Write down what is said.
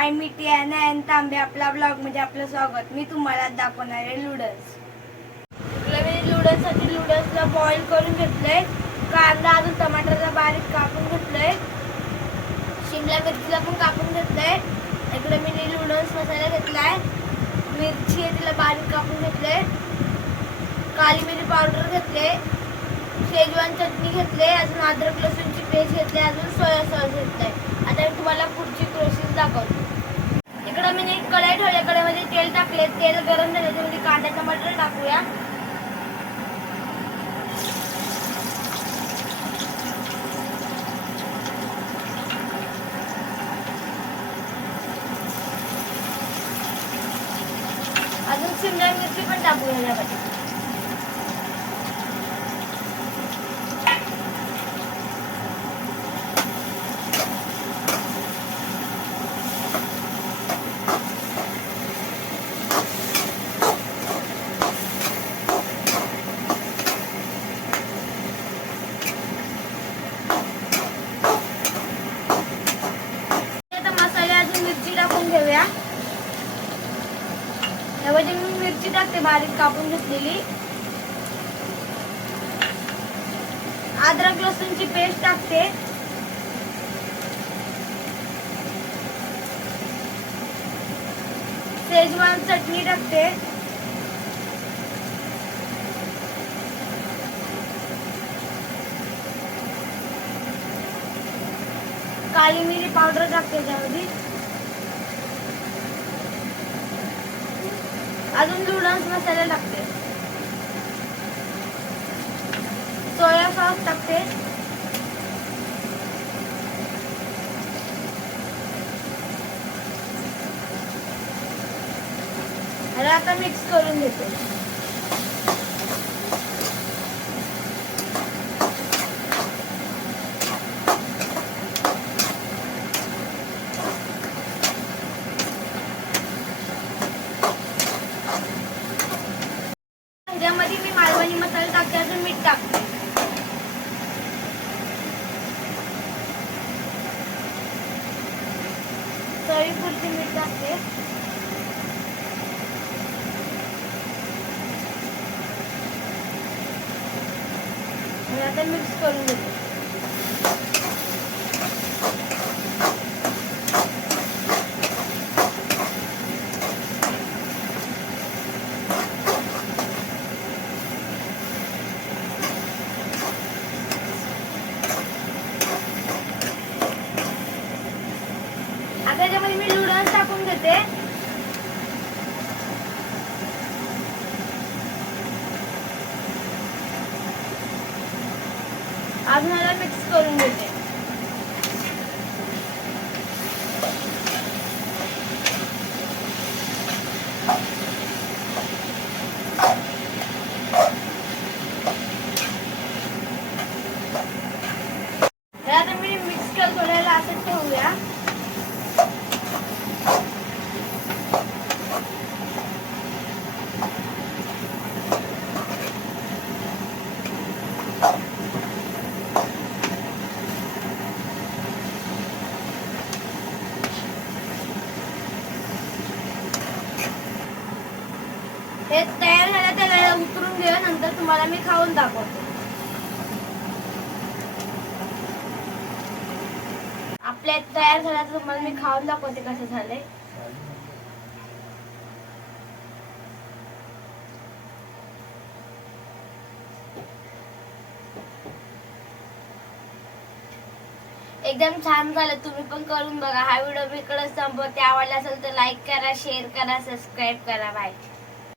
High me Tiana and तांबे आपला blog मध्ये आपलं स्वागत। मी तुम्हाला दाखवणार आहे नूडल्स। नूडल्ससाठी नूडल्सला बॉईल करून घेतलंय, कांदा अजून टमाटरला बारीक कापून घेतलंय, शिमला मिरचीला पण कापून घेतलंय। इकडे मी नूडल्स मसाला घेतलाय, मिरची आहे तिला बारीक कापून घेतलंय, काली मिरी पावडर घेतले, शेजवान चटणी घेतले, अजून अद्रक लसूणची पेस्ट घेतली, अजून सोया सॉस घेतलाय। आता मी तुम्हाला पुढची प्रोसेस दाखवते। इकडे मी एक कढई ठेवली, कढईमध्ये तेल टाकले, तेल गरम झाले त्यामध्ये कांदा टमाटर टाकूया। अजून शिमला मिरची पण टाकूया यामध्ये। मिरची टाकून घेऊया। यामध्ये मी मिरची टाकते बारीक कापून घेतलेली, अद्रक लसूणची पेस्ट टाकते, शेजवान चटणी टाकते, काली मिरी पावडर टाकते त्यामध्ये, अजून नूडल्स मसाला टाकते, सोया सॉस टाकते, आणि आता मिक्स करून घेते। ह्यामध्ये मी मालवणी मसाला टाकते, अजून मीठ टाकते, चवीपुरती मीठ टाकते, आणि आता मिक्स करून घेते। आता त्याच्यामध्ये मी नूडल्स टाकून घेते, अजून याला मिक्स करून घेते। आता मी मिक्स करून असं ठेवूया। हे तयार झालं, त्याला उतरून घेऊ, नंतर तुम्हाला मी खाऊन दाखवते। आपल्या तयार झाला तर तुम्हाला मी खाऊन दाखवते कसं झालंय। एकदम छान झालं, तुम्ही पण करून बघा। हा व्हिडिओ मी इकडे संपवते। आवडला असेल तर लाईक करा, शेअर करा, सबस्क्राईब करा। बाय।